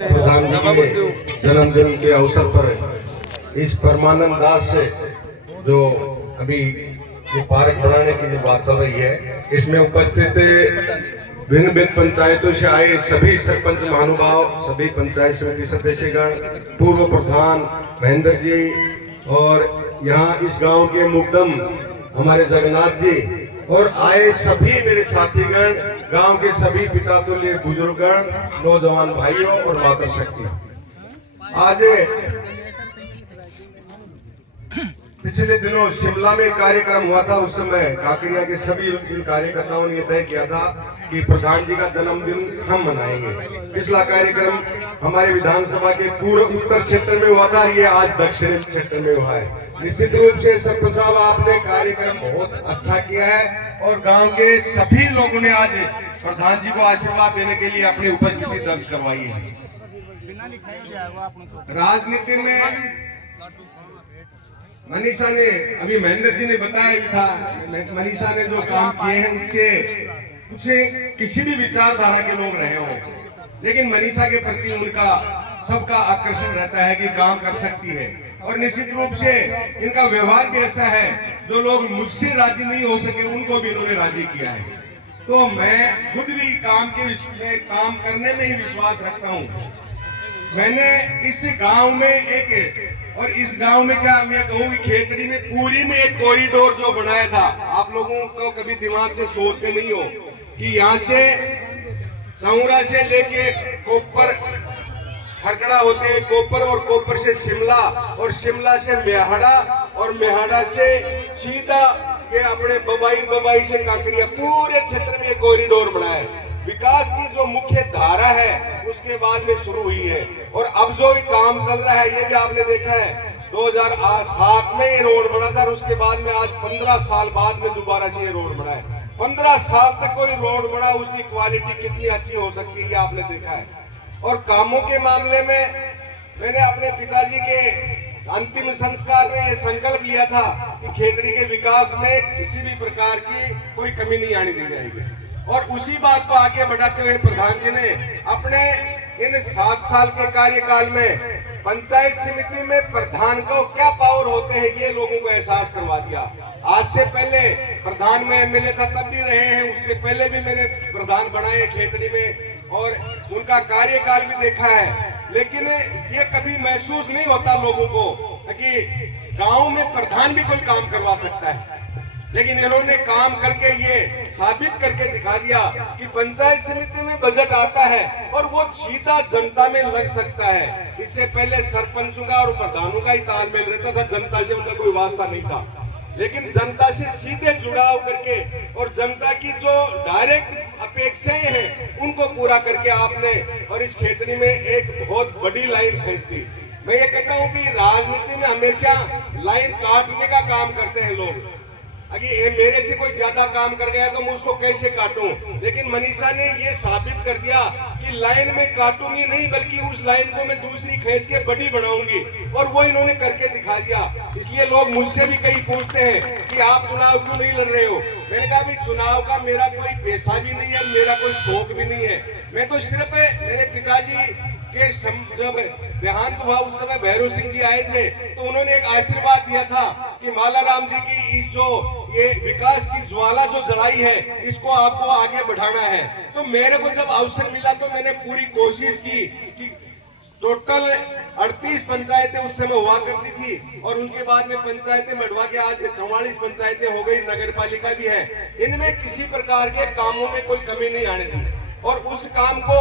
प्रधान जी के जन्मदिन के अवसर पर इस परमानंद दास से जो अभी ये पार्क बनाने की जो बात चल रही है, इसमें उपस्थित भिन्न भिन्न पंचायतों से आए सभी सरपंच महानुभाव, सभी पंचायत समिति सदस्यगण, पूर्व प्रधान महेंद्र जी और यहाँ इस गांव के मुकदम हमारे जगन्नाथ जी और आए सभी मेरे साथीगण, गांव के सभी पिता तुल्य बुजुर्गगण, नौजवान भाइयों और माता शक्ति। आज पिछले दिनों शिमला में कार्यक्रम हुआ था। उस समय काकरिया के सभी कार्यकर्ताओं ने तय किया था कि प्रधान जी का जन्मदिन हम मनाएंगे। पिछला कार्यक्रम हमारे विधानसभा के पूर्व उत्तर क्षेत्र में हुआ था, ये आज दक्षिण क्षेत्र में हुआ है। निश्चित रूप से सरपंच साहब आपने कार्यक्रम बहुत अच्छा किया है और गांव के सभी लोगों ने आज प्रधान जी को आशीर्वाद देने के लिए अपनी उपस्थिति दर्ज करवाई है। राजनीति में मनीषा ने, अभी महेंद्र जी ने बताया था, मनीषा ने जो काम किए हैं उससे किसी भी विचारधारा के लोग रहे हों, लेकिन मनीषा के प्रति उनका सबका आकर्षण रहता है कि काम कर सकती है। और निश्चित रूप से इनका व्यवहार भी ऐसा है, जो लोग मुझसे राजी नहीं हो सके उनको भी इन्होंने राजी किया है। तो मैं खुद भी काम करने में ही विश्वास रखता हूँ। मैंने इस गांव में और इस गांव में क्या मैं कहूँ कि खेतड़ी में पूरी में एक कॉरिडोर जो बनाया था, आप लोगों को कभी दिमाग से सोचते नहीं हो कि यहाँ से चौरा से लेके कोपर खरकड़ा होते हैं, कोपर और कोपर से शिमला और शिमला से मेहाड़ा और मेहाड़ा से सीधा ये अपने बबाई से काकरिया, पूरे क्षेत्र में कॉरिडोर बनाया है। विकास की जो मुख्य धारा है उसके बाद में शुरू हुई है और अब जो काम चल रहा है ये भी आपने देखा है। 2007 में ये रोड बना था और उसके बाद में आज 15 साल बाद में दोबारा से ये रोड बना है। 15 साल तक कोई रोड बना, उसकी क्वालिटी कितनी अच्छी हो सकती है ये आपने देखा है। और कामों के मामले में मैंने अपने पिताजी के अंतिम संस्कार में ये संकल्प लिया था कि खेतड़ी के विकास में किसी भी प्रकार की कोई कमी नहीं आने दी जाएगी। और उसी बात को आगे बढ़ाते हुए प्रधान जी ने अपने इन 7 साल के कार्यकाल में पंचायत समिति में प्रधान को क्या पावर होते हैं ये लोगों को एहसास करवा दिया। आज से पहले प्रधान में एमएलए था तब भी रहे हैं, उससे पहले भी मैंने प्रधान बनाए खेतड़ी में और उनका कार्यकाल भी देखा है। लेकिन ये कभी महसूस नहीं होता लोगों को कि गांव में प्रधान भी कोई काम करवा सकता है, लेकिन इन्होंने काम करके ये साबित करके दिखा दिया कि पंचायत समिति में बजट आता है और वो सीधा जनता में लग सकता है। इससे पहले सरपंचों का और प्रधानों का ही तालमेल रहता था, जनता से उनका कोई वास्ता नहीं था। लेकिन जनता से सीधे जुड़ाव करके और जनता की जो डायरेक्ट अपेक्षाएं हैं उनको पूरा करके आपने और इस खेतड़ी में एक बहुत बड़ी लाइन खींच दी। मैं ये कहता हूँ कि राजनीति में हमेशा लाइन काटने का काम करते हैं लोग। अगर मेरे से कोई ज्यादा काम कर गया तो मैं उसको कैसे काटूं, लेकिन मनीषा ने ये साबित कर दिया कि लाइन में काटूंगी नहीं बल्कि उस लाइन को मैं दूसरी खींच के बड़ी बनाऊंगी, और वो इन्होंने करके दिखा दिया। इसलिए लोग मुझसे भी कई पूछते हैं कि आप चुनाव क्यों नहीं लड़ रहे हो। मैंने कहा भाई चुनाव का मेरा कोई पैसा भी नहीं है, मेरा कोई शौक भी नहीं है। मैं तो सिर्फ मेरे पिताजी के जब देहांत हुआ उस समय भैरव सिंह जी आए थे तो उन्होंने एक आशीर्वाद दिया था कि मालाराम जी की जो ये विकास की ज्वाला जो जलाई है इसको आपको आगे बढ़ाना है। तो मेरे को जब अवसर मिला तो मैंने पूरी कोशिश की कि टोटल 38 पंचायतें उस समय हुआ करती थी और उनके बाद में पंचायतें बढ़वा के आज 44 पंचायतें हो गई, नगर पालिका भी है। इनमें किसी प्रकार के कामों में कोई कमी नहीं आने दी। और उस काम को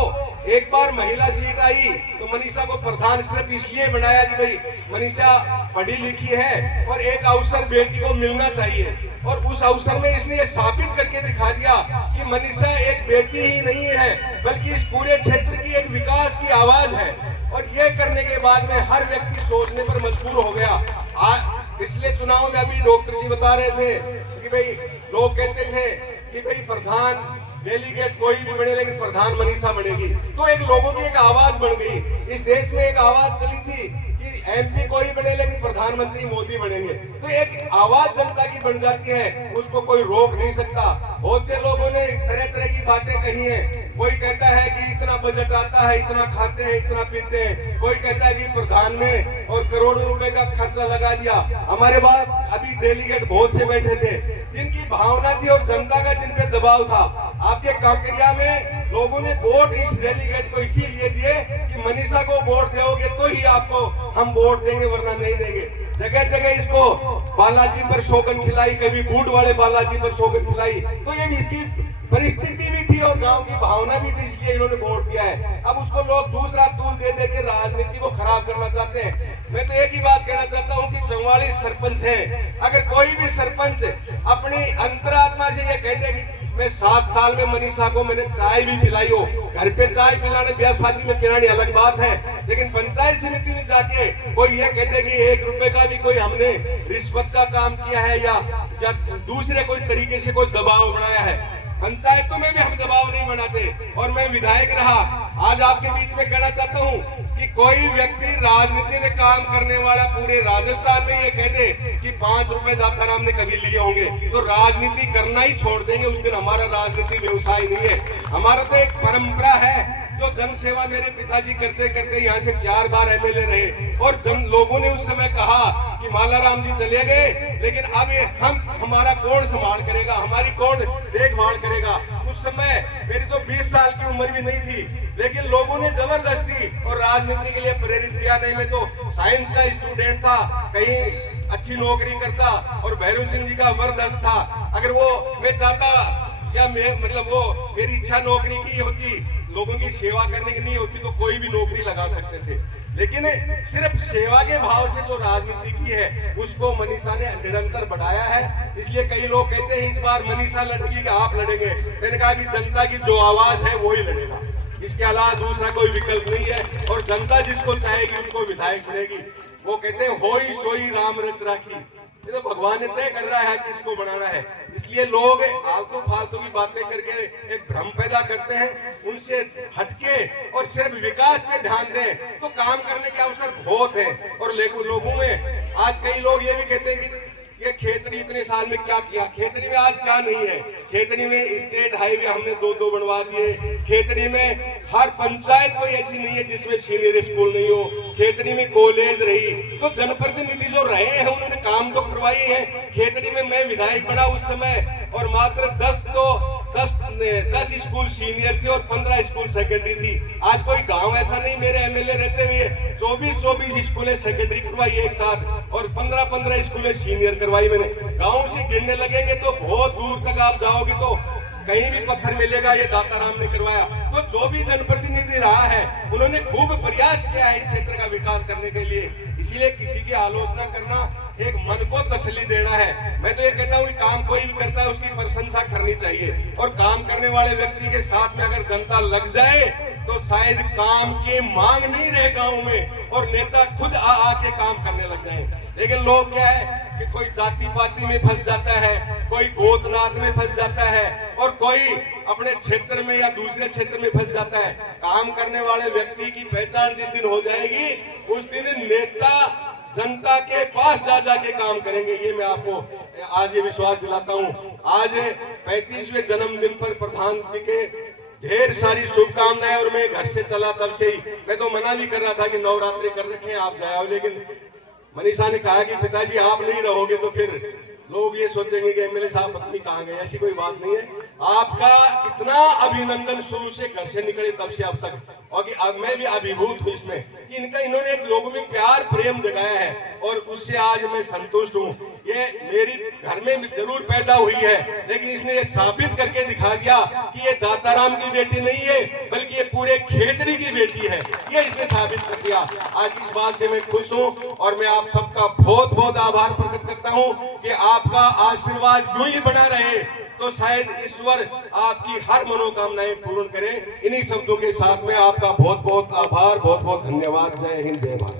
एक बार महिला सीट आई तो मनीषा को प्रधान सिर्फ इसलिए बनाया कि भाई मनीषा पढ़ी लिखी है और एक अवसर बेटी को मिलना चाहिए। और उस अवसर में इसने ये साबित करके दिखा दिया कि मनीषा एक बेटी ही नहीं है बल्कि इस पूरे क्षेत्र की एक विकास की आवाज है। और ये करने के बाद में हर व्यक्ति सोचने पर मजबूर हो गया। पिछले चुनाव में अभी डॉक्टर जी बता रहे थे कि भाई लोग कहते थे कि भाई प्रधान डेलीगेट कोई भी बने लेकिन प्रधान मनीषा बनेगी, तो एक लोगों की एक आवाज बन गई। इस देश में एक आवाज चली थी कि एमपी कोई बने लेकिन प्रधानमंत्री मोदी बनेंगे, तो एक आवाज जनता की बन जाती है, उसको कोई रोक नहीं सकता। बहुत से लोगों ने तरह तरह की बातें कही हैं, कोई कहता है कि इतना बजट आता है, इतना खाते हैं, इतना पीते हैं। कोई कहता है कि प्रधान में और करोड़ों रुपए का खर्चा लगा दिया। हमारे बाद अभी डेलीगेट बहुत से बैठे थे जिनकी भावना थी और जनता का जिन पे दबाव था। आपके कांकरिया में लोगों ने वोट इस डेलीगेट को इसीलिए दिए कि मनीषा को वोट दोगे तो ही आपको हम वोट देंगे, वरना नहीं देंगे। जगह जगह इसको बालाजी पर शोकन खिलाई, कभी बूट वाले बालाजी पर शोकन खिलाई। तो ये भी इसकी परिस्थिति भी थी और गांव की भावना भी थी, इसलिए इन्होंने वोट दिया है। अब उसको लोग दूसरा तूल दे दे के राजनीति को खराब करना चाहते हैं। मैं तो एक ही बात कहना चाहता हूं कि 44 सरपंच है, अगर कोई भी सरपंच अपनी अंतरात्मा से ये कहते कि मैं 7 साल में मनीषा को मैंने चाय भी पिलाई हो, घर पे चाय पिलाने, ब्याह शादी में पिलाने अलग बात है, लेकिन पंचायत समिति में जाके कोई ये कहते कि 1 रुपए का भी कोई हमने रिश्वत का काम किया है या दूसरे कोई तरीके से कोई दबाव बनाया है, पंचायतों में भी हम दबाव नहीं बनाते। और मैं विधायक रहा, आज आपके बीच में कहना चाहता हूं कि कोई व्यक्ति राजनीति में काम करने वाला पूरे राजस्थान में ये कह दे कि 5 रुपए दाताराम ने कभी लिए होंगे तो राजनीति करना ही छोड़ देंगे। उस दिन हमारा राजनीति व्यवसाय नहीं है, हमारा तो एक परंपरा है। जो जन सेवा मेरे पिताजी करते करते यहाँ से 4 बार एमएलए रहे और जन लोगों ने उस समय कहा कि मालाराम जी चले गए, लेकिन अब हमारा कौन संभाल करेगा, हमारी कौन देखभाल करेगा। उस समय मेरी तो 20 साल की उम्र भी नहीं थी, लेकिन लोगों ने जबरदस्ती और राजनीति के लिए प्रेरित किया। नहीं, मैं तो साइंस का स्टूडेंट था, कहीं अच्छी नौकरी करता और भैरव सिंह जी का वरदस्त था। अगर वो मैं चाहता क्या मतलब वो मेरी इच्छा नौकरी की होती, लोगों की सेवा करने की नहीं होती, तो कोई भी नौकरी लगा सकते थे। लेकिन सिर्फ सेवा के भाव से जो राजनीति की है उसको मनीषा ने निरंतर बढ़ाया है। इसलिए कई लोग कहते हैं इस बार मनीषा लड़ेगी कि आप लड़ेंगे। मैंने कहा कि जनता की जो आवाज है वो ही लड़ेगा, इसके अलावा दूसरा कोई विकल्प नहीं है। और जनता जिसको चाहेगी उसको विधायक बनेगी। वो कहते हैं होई सोई राम रच राखी, ये तो भगवान ने तय कर रहा है किसको बनाना है। इसलिए लोग आलतू फालतू की बातें करके एक भ्रम पैदा करते हैं, उनसे हटके और सिर्फ विकास पे ध्यान दें तो काम करने के अवसर बहुत है। और लोगों में आज कई लोग ये भी कहते हैं कि ये खेतड़ी इतने साल में क्या किया। खेतड़ी में आज क्या नहीं है, खेतड़ी में स्टेट हाईवे हमने 2 बनवा दिए। खेतड़ी में हर पंचायत कोई ऐसी नहीं है जिसमें सीनियर स्कूल नहीं हो, खेतड़ी में कॉलेज रही। तो जनप्रतिनिधि जो रहे हैं उन्होंने काम तो करवाई है। खेतड़ी में मैं विधायक बना उस समय और मात्र 10 स्कूल सीनियर थे और 15 स्कूल सेकेंडरी थी। आज कोई गांव ऐसा नहीं मेरे एमएलए रहते हुए 24 स्कूलें सेकेंडरी करवाई एक साथ और 15 स्कूलें सीनियर करवाई मैंने। गांव से गिरने लगेंगे तो बहुत दूर तक आप जाओगे तो कहीं भी पत्थर मिलेगा, ये दाताराम ने करवाया। तो जो भी जनप्रतिनिधि रहा है उन्होंने खूब प्रयास किया है इस क्षेत्र का विकास करने के लिए। इसीलिए किसी की आलोचना करना एक मन को तसल्ली देना है। मैं तो ये कहता हूँ कि काम कोई भी करता है उसकी प्रशंसा करनी चाहिए और काम करने वाले व्यक्ति के साथ में अगर जनता लग जाए तो शायद काम की मांग नहीं रहे गांव में और नेता खुद आके काम करने लग जाए। लेकिन लोग क्या है कि कोई जाति पाति में फंस जाता है, कोई गोतनाद में फंस जाता है और कोई अपने क्षेत्र में या दूसरे क्षेत्र में फंस जाता है। काम करने वाले व्यक्ति की पहचान जिस दिन हो जाएगी उस दिन नेता जनता के पास जा जाके काम करेंगे। ये मैं आपको आज ये विश्वास दिलाता हूँ। आज 35वें जन्मदिन पर प्रधान जी के ढेर सारी शुभकामनाएं। और मैं घर से चला तब से ही मैं तो मना भी कर रहा था कि नवरात्रि कर रखे हैं आप जाओ, लेकिन मनीषा ने कहा कि पिताजी आप नहीं रहोगे तो फिर लोग ये सोचेंगे कि एमएलए साहब पत्नी कहाँ गए। ऐसी कोई बात नहीं है। आपका इतना अभिनंदन शुरू से घर से निकले तब से अब तक, और कि अब मैं भी अभिभूत हूँ इसमें कि इन्होंने एक लोगों में प्यार प्रेम जगाया है और उससे आज मैं संतुष्ट हूँ। ये मेरी घर में जरूर पैदा हुई है, लेकिन इसने ये साबित करके दिखा दिया कि ये दाताराम की बेटी नहीं है बल्कि ये पूरे खेतड़ी की बेटी है। ये इसने साबित कर दिया। आज इस बात से मैं खुश हूँ और मैं आप सबका बहुत बहुत आभार प्रकट करता हूँ कि आपका आशीर्वाद यूं ही बना रहे तो शायद ईश्वर आपकी हर मनोकामनाएं पूर्ण करे। इन्हीं शब्दों के साथ में आपका बहुत बहुत आभार, बहुत बहुत धन्यवाद। जय हिंद, जय भारत।